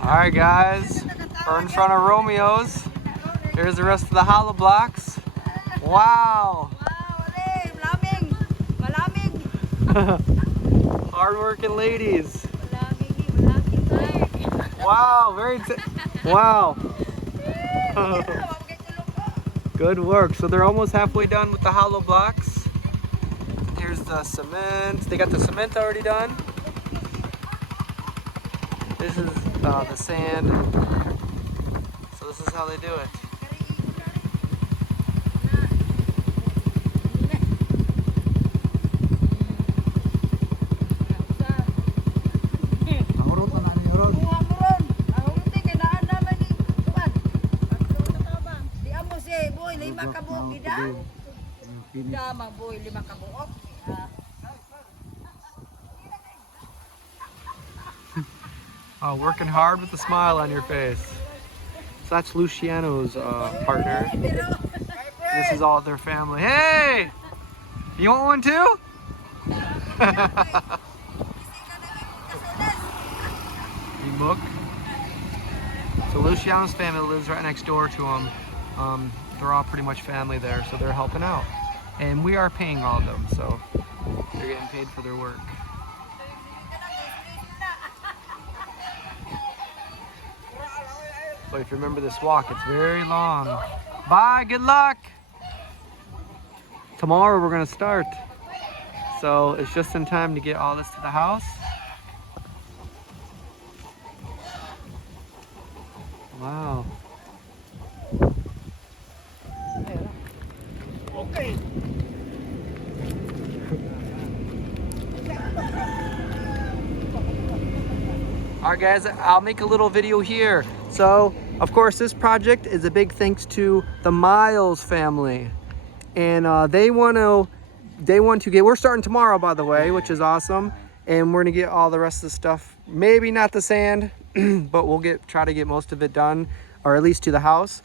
Alright guys, we're in front of Romeo's. Here's the rest of the hollow blocks. Wow! Hard-working ladies. Wow, wow. Good work. So they're almost halfway done with the hollow blocks. Here's the cement. They got the cement already done. This is the sand. So this is how they do it. Oh, working hard with a smile on your face. So that's Luciano's partner. This is all their family. Hey! You want one too? Look. So Luciano's family lives right next door to him. They're all pretty much family there, so they're helping out. And we are paying all of them, so they're getting paid for their work. But if you remember this walk, it's very long. Bye, good luck! Tomorrow we're gonna start. So it's just in time to get all this to the house. Wow. Okay. Alright guys, I'll make a little video here. So, of course, this project is a big thanks to the Miles family. And they want to get, we're starting tomorrow by the way, which is awesome. And we're gonna get all the rest of the stuff, maybe not the sand, but we'll try to get most of it done, or at least to the house.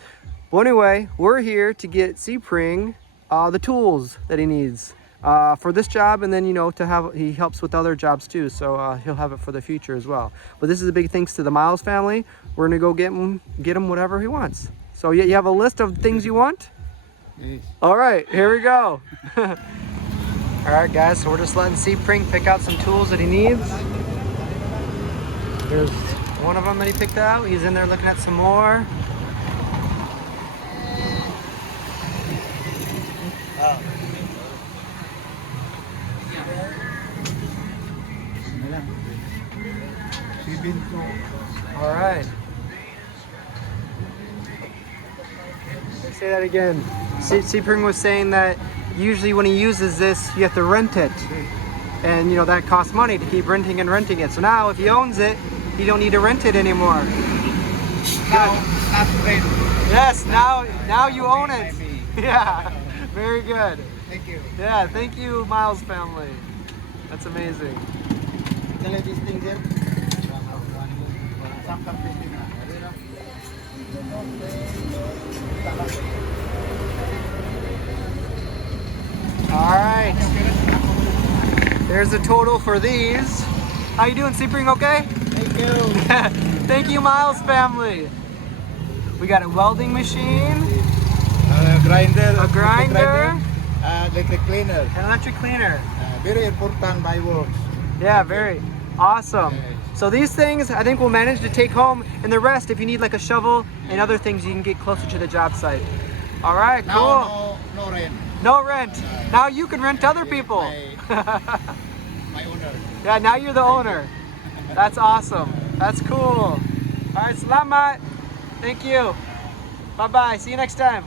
Well, anyway, we're here to get Seapring the tools that he needs for this job, and then, you know, he helps with other jobs too, so he'll have it for the future as well. But this is a big thanks to the Miles family. We're gonna go get him whatever he wants. So you have a list of things you want? Yes. All right, here we go. All right, guys, so we're just letting Seapring pick out some tools that he needs. There's one of them that he picked out. He's in there looking at some more. All right. Say that again. Seapring was saying that usually when he uses this, you have to rent it. And you know, that costs money to keep renting and renting it. So now if he owns it, you don't need to rent it anymore. Good. Yes, now you own it. Yeah, very good. Thank you. Yeah, thank you, Miles family. That's amazing. Can I have these things here? All right. There's the total for these. How you doing, Seapring? Okay? Thank you. Thank you, Miles family. We got a welding machine. A grinder. A grinder. Electric cleaner. An electric cleaner. Very important by works. Yeah, very awesome. So these things I think we'll manage to take home, and the rest, if you need like a shovel and other things, you can get closer to the job site. All right, cool. Now, no rent. No rent. Now you can rent to other people. My owner. Yeah, now you're the owner. That's awesome. That's cool. All right, salamat. Thank you. Bye-bye. See you next time.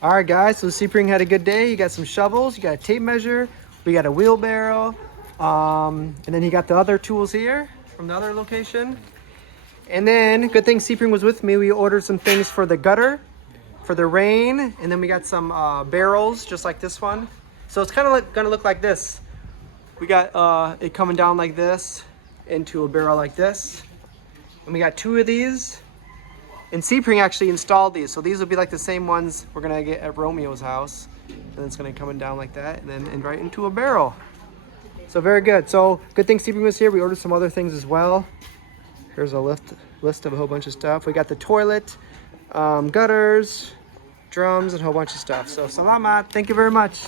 All right, guys, so Seapring had a good day. You got some shovels, you got a tape measure, we got a wheelbarrow, and then he got the other tools here from the other location. And then, good thing Seapring was with me, we ordered some things for the gutter, for the rain, and then we got some barrels, just like this one. So it's kind of gonna look like this. We got it coming down like this into a barrel like this. And we got two of these. And Seapring actually installed these, so these will be like the same ones we're gonna get at Romeo's house. and it's gonna coming down like that, and then right into a barrel. So very good. So good thing Sebring was here. We ordered some other things as well. Here's a list of a whole bunch of stuff. We got the toilet, gutters, drums, and a whole bunch of stuff. So salamat, thank you very much.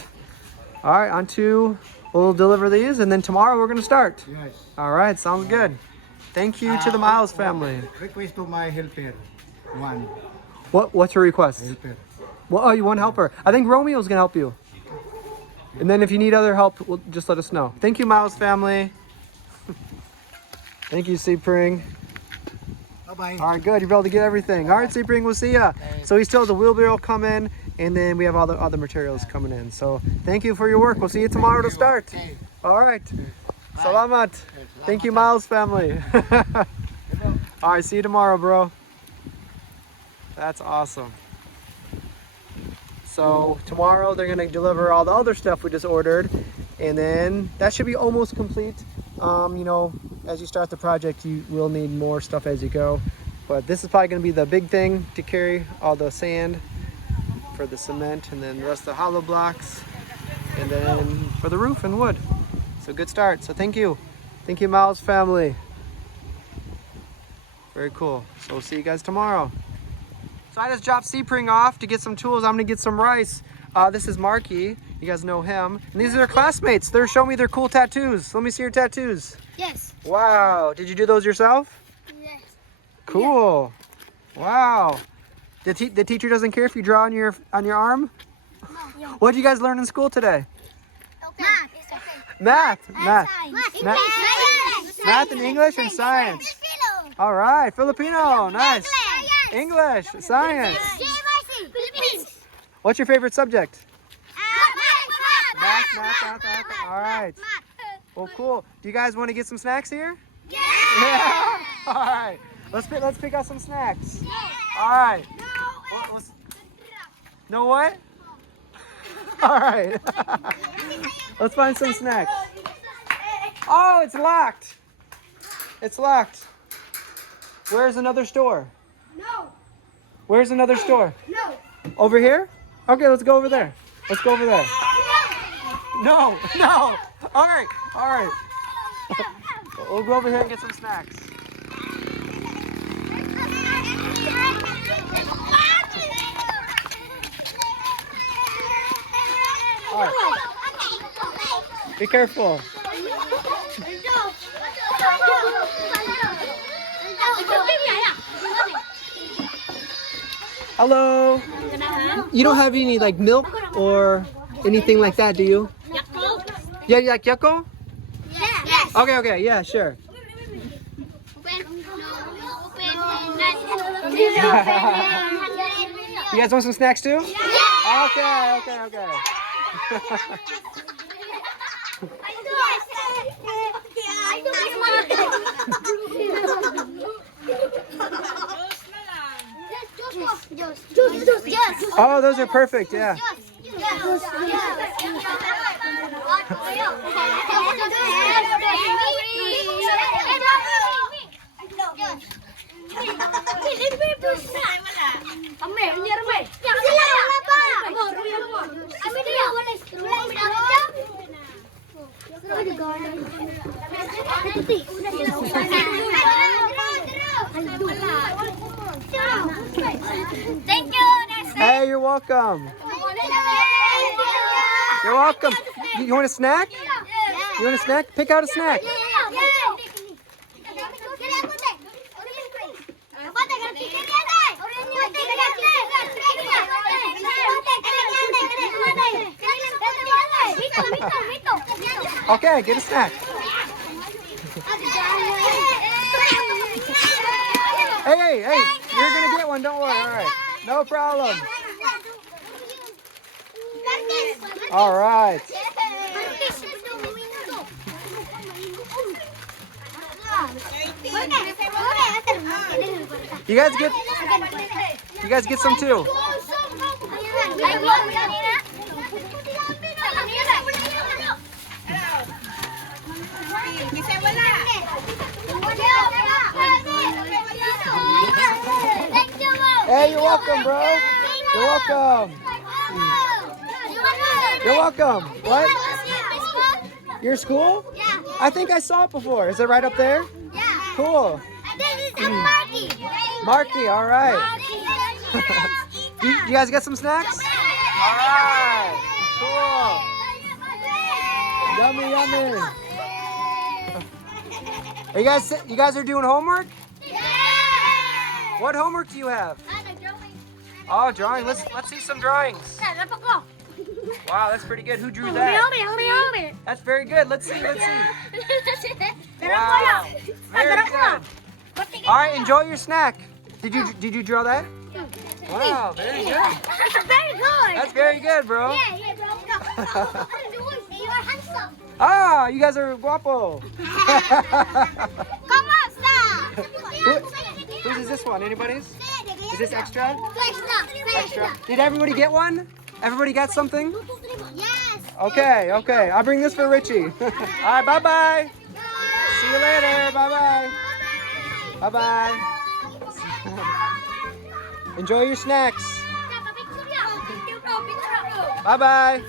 All right, we'll deliver these, and then tomorrow we're gonna start. Yes. All right, sounds good. Thank you to the Miles family. Request to my helper. One What's your request? helper. Well, oh, you want helper? I think Romeo's gonna help you. And then if you need other help, just let us know. Thank you, Miles family. Thank you, Sebring. Bye-bye. All right, good. You're able to get everything. All right, Sebring, we'll see ya. So he still has a wheelbarrow coming, and then we have all the other materials coming in. So thank you for your work. We'll see you tomorrow to start. Okay. All right. Salamat. Thank you, Miles family. All right, see you tomorrow, bro. That's awesome. So tomorrow they're gonna deliver all the other stuff we just ordered, and then that should be almost complete. You know, as you start the project, you will need more stuff as you go, but this is probably gonna be the big thing to carry all the sand for the cement, and then the rest of the hollow blocks, and then for the roof and wood. So good start. So thank you, Miles family. Very cool. So we'll see you guys tomorrow. So I just dropped Sebring off to get some tools. I'm gonna get some rice. This is Marky. You guys know him. And these are their classmates. They're showing me their cool tattoos. Let me see your tattoos. Yes. Wow. Did you do those yourself? Yes. Cool. Wow. The teacher doesn't care if you draw on your arm? No. What did you guys learn in school today? Okay. Math. Math. Math and English and science. All right. Filipino. Nice. English. Science. What's your favorite subject? Math. All right. Well, cool. Do you guys want to get some snacks here? Yeah. All right. Let's pick out some snacks. All right. No what? All right. Let's find some snacks. Oh, it's locked. It's locked. Where's another store? No. Where's another store? No. Over here? Okay, let's go over there. Let's go over there. No. All right. We'll go over here and get some snacks. All right. Be careful. Hello. You don't have any like milk or anything like that, do you? Yeah, you like Yucko? Yes. Okay, yeah, sure. You guys want some snacks too? Okay. Oh, those are perfect, yeah. Thank you. Hey, you're welcome. You're welcome. You want a snack? You want a snack? Pick out a snack. Okay, get a snack. Hey, you're gonna get one, don't worry, all right. No problem. All right. You guys get some too. Hey, you're welcome, bro. You're welcome. You're welcome. What? Yeah. Your school? Yeah. I think I saw it before. Is it right up there? Yeah. Cool. This is a Marky. Marky, all right. You guys get some snacks? All right. Cool. Yummy, yummy. Are you guys are doing homework? What homework do you have? Oh, drawing. Let's see some drawings. Wow, that's pretty good. Who drew that? That's very good. Let's see. Wow. Very good. All right, enjoy your snack. Did you draw that? Wow, very good. It's very good. That's very good, bro. Yeah, bro. You are handsome. Ah, you guys are guapo. Come on, stop. Whose is this one? Anybody's? Is this extra? Extra. Extra. Did everybody get one? Everybody got something? Yes. Okay, okay. I'll bring this for Richie. All right, bye-bye. See you later. Bye-bye. Bye-bye. Enjoy your snacks. Bye-bye.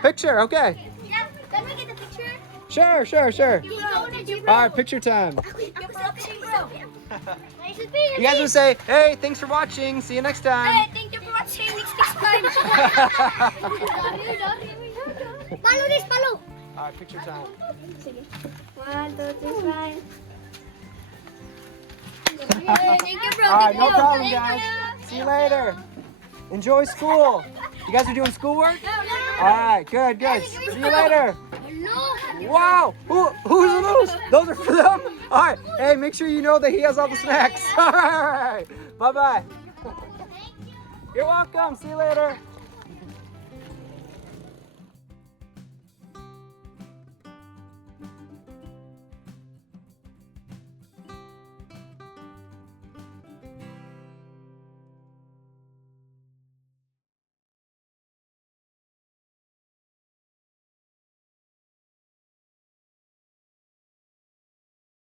Picture, okay. Can we get the picture? Sure. All right, picture time. You guys will say, hey, thanks for watching. See you next time. Thank you for watching. Follow this, follow. All right, picture time. 1, 2, 3, 5. Thank you, bro. All right, no problem, guys. See you later. Enjoy school. You guys are doing schoolwork? All right, good. See you later. Wow, who's are those? Those are for them? All right, hey, make sure you know that he has all the snacks. All right, bye-bye. You're welcome. See you later.